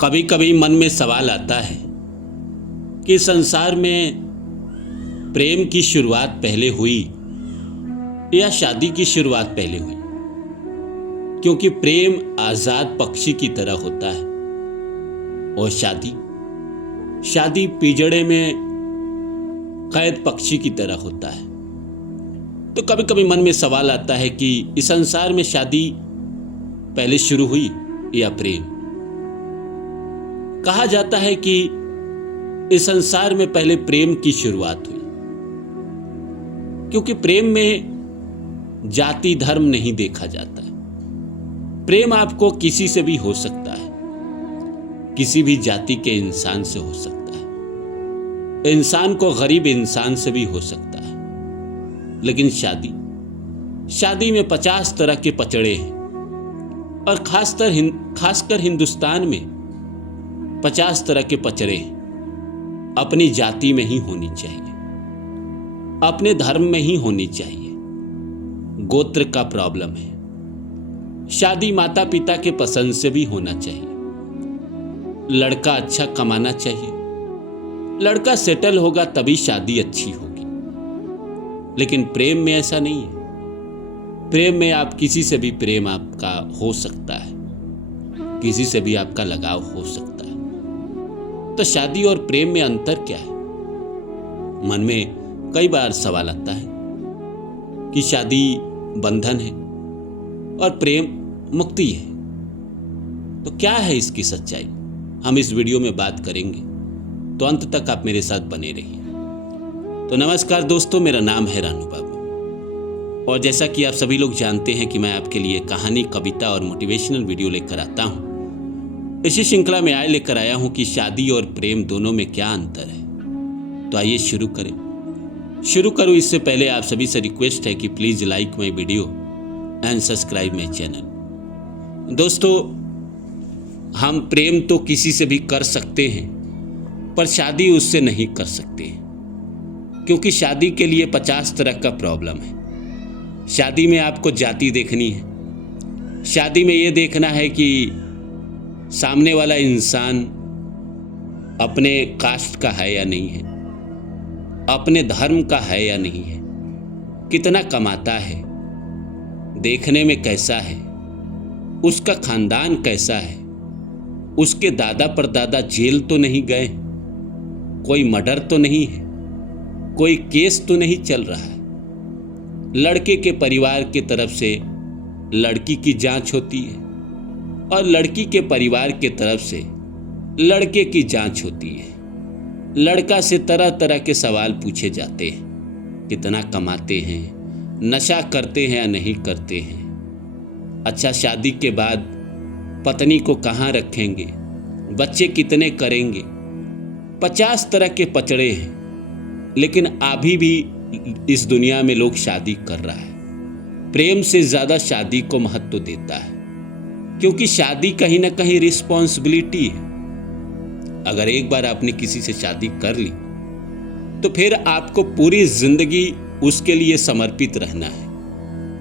कभी कभी मन में सवाल आता है कि संसार में प्रेम की शुरुआत पहले हुई या शादी की शुरुआत पहले हुई। क्योंकि प्रेम आजाद पक्षी की तरह होता है और शादी पिंजड़े में कैद पक्षी की तरह होता है। तो कभी कभी मन में सवाल आता है कि इस संसार में शादी पहले शुरू हुई या प्रेम। कहा जाता है कि इस संसार में पहले प्रेम की शुरुआत हुई, क्योंकि प्रेम में जाति धर्म नहीं देखा जाता है। प्रेम आपको किसी से भी हो सकता है, किसी भी जाति के इंसान से हो सकता है, इंसान को गरीब इंसान से भी हो सकता है। लेकिन शादी में 50 तरह के पचड़े हैं और खासकर हिंदुस्तान में 50 तरह के पचड़े अपनी जाति में ही होनी चाहिए, अपने धर्म में ही होनी चाहिए। गोत्र का प्रॉब्लम है। शादी माता पिता के पसंद से भी होना चाहिए। लड़का अच्छा कमाना चाहिए, लड़का सेटल होगा तभी शादी अच्छी होगी। लेकिन प्रेम में ऐसा नहीं है। प्रेम में आप किसी से भी प्रेम आपका हो सकता है, किसी से भी आपका लगाव हो सकता है। तो शादी और प्रेम में अंतर क्या है? मन में कई बार सवाल आता है कि शादी बंधन है और प्रेम मुक्ति है। तो क्या है इसकी सच्चाई? हम इस वीडियो में बात करेंगे, तो अंत तक आप मेरे साथ बने रहिए। तो नमस्कार दोस्तों, मेरा नाम है रानू बाबू और जैसा कि आप सभी लोग जानते हैं कि मैं आपके लिए कहानी, कविता और मोटिवेशनल वीडियो लेकर आता हूं। इसी श्रृंखला में आए लेकर आया हूं कि शादी और प्रेम दोनों में क्या अंतर है। तो आइए शुरू करूं इससे पहले आप सभी से रिक्वेस्ट है कि please like my video and subscribe my channel. दोस्तों, हम प्रेम तो किसी से भी कर सकते हैं, पर शादी उससे नहीं कर सकते, क्योंकि शादी के लिए 50 तरह का प्रॉब्लम है। शादी में आपको जाति देखनी है। शादी में ये देखना है कि सामने वाला इंसान अपने कास्ट का है या नहीं है, अपने धर्म का है या नहीं है, कितना कमाता है, देखने में कैसा है, उसका खानदान कैसा है, उसके दादा परदादा जेल तो नहीं गए, कोई मर्डर तो नहीं है, कोई केस तो नहीं चल रहा है। लड़के के परिवार की तरफ से लड़की की जांच होती है और लड़की के परिवार की तरफ से लड़के की जांच होती है। लड़का से तरह तरह के सवाल पूछे जाते हैं। कितना कमाते हैं, नशा करते हैं या नहीं करते हैं, अच्छा शादी के बाद पत्नी को कहाँ रखेंगे, बच्चे कितने करेंगे। 50 तरह के पचड़े हैं। लेकिन अभी भी इस दुनिया में लोग शादी कर रहा है। प्रेम से ज्यादा शादी को महत्व देता है, क्योंकि शादी कहीं ना कहीं रिस्पॉन्सिबिलिटी है। अगर एक बार आपने किसी से शादी कर ली तो फिर आपको पूरी जिंदगी उसके लिए समर्पित रहना है,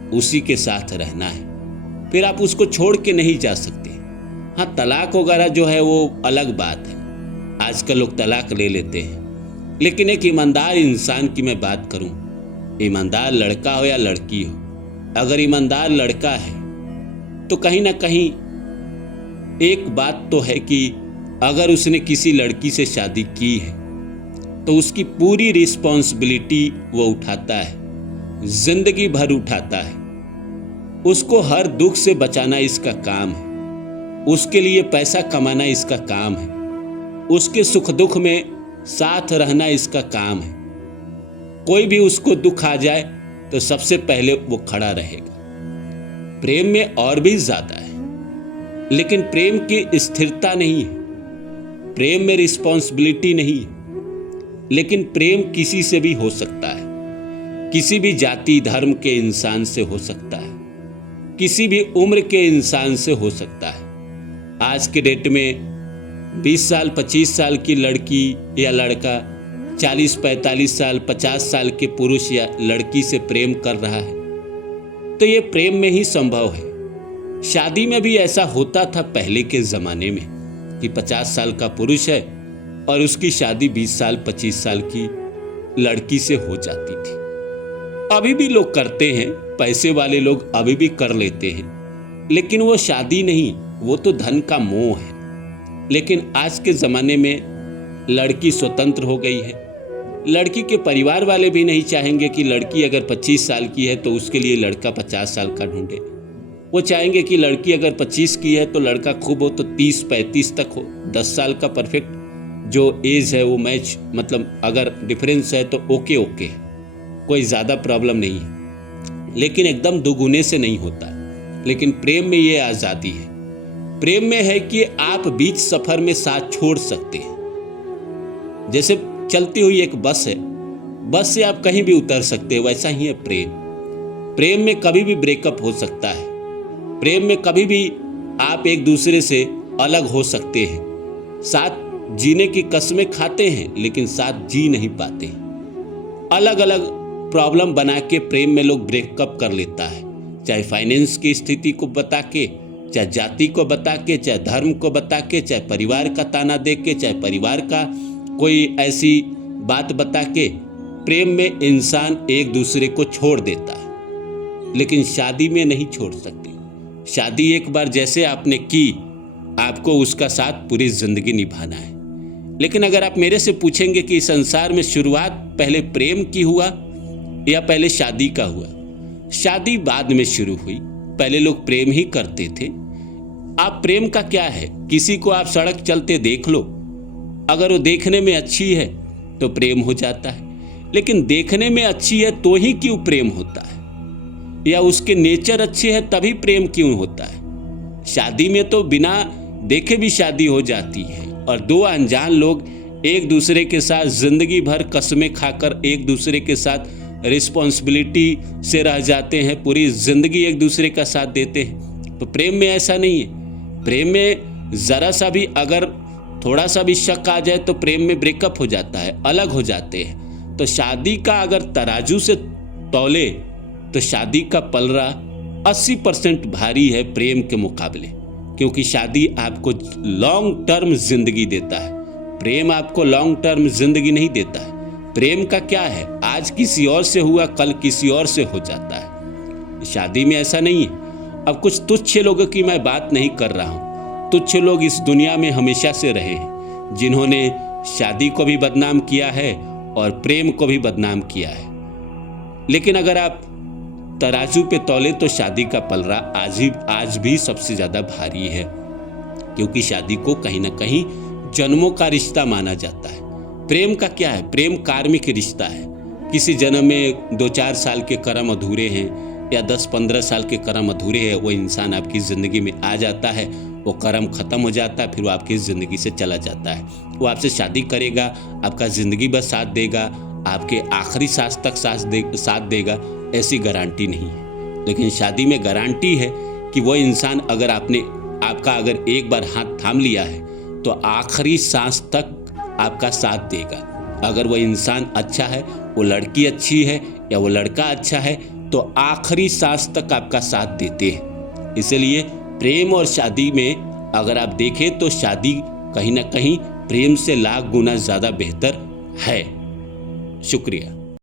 उसी के साथ रहना है। फिर आप उसको छोड़ के नहीं जा सकते। हाँ, तलाक वगैरह जो है वो अलग बात है। आजकल लोग तलाक ले लेते हैं, लेकिन एक ईमानदार इंसान की मैं बात करूं, ईमानदार लड़का हो या लड़की हो, अगर ईमानदार लड़का है तो कहीं ना कहीं एक बात तो है कि अगर उसने किसी लड़की से शादी की है तो उसकी पूरी रिस्पॉन्सिबिलिटी वो उठाता है, जिंदगी भर उठाता है। उसको हर दुख से बचाना इसका काम है, उसके लिए पैसा कमाना इसका काम है, उसके सुख दुख में साथ रहना इसका काम है। कोई भी उसको दुख आ जाए तो सबसे पहले वो खड़ा रहेगा। प्रेम में और भी ज्यादा है, लेकिन प्रेम की स्थिरता नहीं है, प्रेम में रिस्पॉन्सिबिलिटी नहीं है। लेकिन प्रेम किसी से भी हो सकता है, किसी भी जाति धर्म के इंसान से हो सकता है, किसी भी उम्र के इंसान से हो सकता है। आज के डेट में 20 साल 25 साल की लड़की या लड़का 40-45 साल 50 साल के पुरुष या लड़की से प्रेम कर रहा है, तो ये प्रेम में ही संभव है। शादी में भी ऐसा होता था पहले के ज़माने में। कि 50 साल का पुरुष है और उसकी शादी 20 साल 25 साल की लड़की से हो जाती थी। अभी भी लोग करते हैं, पैसे वाले लोग अभी भी कर लेते हैं, लेकिन वो शादी नहीं, वो तो धन का मोह है। लेकिन आज के ज़माने में लड़की स्वतंत्र हो गई है। लड़की के परिवार वाले भी नहीं चाहेंगे कि लड़की अगर 25 साल की है तो उसके लिए लड़का 50 साल का ढूंढे। वो चाहेंगे कि लड़की अगर 25 की है तो लड़का खूब हो तो 30-35 तक हो, 10 साल का परफेक्ट जो एज है वो मैच, मतलब अगर डिफरेंस है तो ओके है, कोई ज़्यादा प्रॉब्लम नहीं है। लेकिन एकदम दुगुने से नहीं होता। लेकिन प्रेम में ये आज़ादी है। प्रेम में है कि आप बीच सफ़र में साथ छोड़ सकते हैं। जैसे चलती हुई एक बस है, बस से आप कहीं भी उतर सकते हैं, वैसा ही है प्रेम। प्रेम में कभी भी ब्रेकअप हो सकता है। प्रेम में कभी भी आप एक दूसरे से अलग हो सकते हैं। साथ जीने की कस्में खाते हैं लेकिन साथ जी नहीं पाते। अलग अलग प्रॉब्लम बना के प्रेम में लोग ब्रेकअप कर लेता है, चाहे फाइनेंस की स्थिति को बता के, चाहे जाति को बता के, चाहे धर्म को बता के, चाहे परिवार का ताना दे के, चाहे परिवार का कोई ऐसी बात बता के प्रेम में इंसान एक दूसरे को छोड़ देता है। लेकिन शादी में नहीं छोड़ सकते। शादी एक बार जैसे आपने की, आपको उसका साथ पूरी जिंदगी निभाना है। लेकिन अगर आप मेरे से पूछेंगे कि संसार में शुरुआत पहले प्रेम की हुआ या पहले शादी का हुआ, शादी बाद में शुरू हुई, पहले लोग प्रेम ही करते थे। आप प्रेम का क्या है, किसी को आप सड़क चलते देख लो, अगर वो देखने में अच्छी है तो प्रेम हो जाता है। लेकिन देखने में अच्छी है तो ही क्यों प्रेम होता है, या उसके नेचर अच्छे है तभी प्रेम क्यों होता है। शादी में तो बिना देखे भी शादी हो जाती है और दो अनजान लोग एक दूसरे के साथ जिंदगी भर कस्में खाकर एक दूसरे के साथ रिस्पॉन्सिबिलिटी से रह जाते हैं, पूरी जिंदगी एक दूसरे का साथ देते हैं। तो प्रेम में ऐसा नहीं है। प्रेम में जरा सा भी अगर थोड़ा सा भी शक आ जाए तो प्रेम में ब्रेकअप हो जाता है, अलग हो जाते हैं। तो शादी का अगर तराजू से तौले तो शादी का पलड़ा 80% भारी है प्रेम के मुकाबले, क्योंकि शादी आपको लॉन्ग टर्म जिंदगी देता है, प्रेम आपको लॉन्ग टर्म जिंदगी नहीं देता है। प्रेम का क्या है, आज किसी और से हुआ कल किसी और से हो जाता है। शादी में ऐसा नहीं है। अब कुछ तुच्छ लोगों की मैं बात नहीं कर रहा हूँ। तुच्छ लोग इस दुनिया में हमेशा से रहे हैं, जिन्होंने शादी को भी बदनाम किया है और प्रेम को भी बदनाम किया है। लेकिन अगर आप तराजू पे तौले तो शादी का पलड़ा आज भी सबसे ज्यादा भारी है, क्योंकि शादी को कहीं ना कहीं जन्मों का रिश्ता माना जाता है। प्रेम का क्या है, प्रेम कार्मिक रिश्ता है। किसी जन्म में 2-4 साल के कर्म अधूरे हैं या 10-15 साल के कर्म अधूरे हैं, वो इंसान आपकी ज़िंदगी में आ जाता है, वो कर्म ख़त्म हो जाता है, फिर वो आपकी ज़िंदगी से चला जाता है। वो आपसे शादी करेगा, आपका ज़िंदगी भर साथ देगा, आपके आखिरी सांस तक साथ देगा, ऐसी गारंटी नहीं है। लेकिन शादी में गारंटी है कि वो इंसान अगर आपका अगर एक बार हाथ थाम लिया है तो आखिरी सांस तक आपका साथ देगा। अगर वो इंसान अच्छा है, वो लड़की अच्छी है या वो लड़का अच्छा है, तो आखिरी सांस तक आपका साथ देते हैं। इसलिए प्रेम और शादी में अगर आप देखें तो शादी कहीं ना कहीं प्रेम से लाख गुना ज़्यादा बेहतर है। शुक्रिया।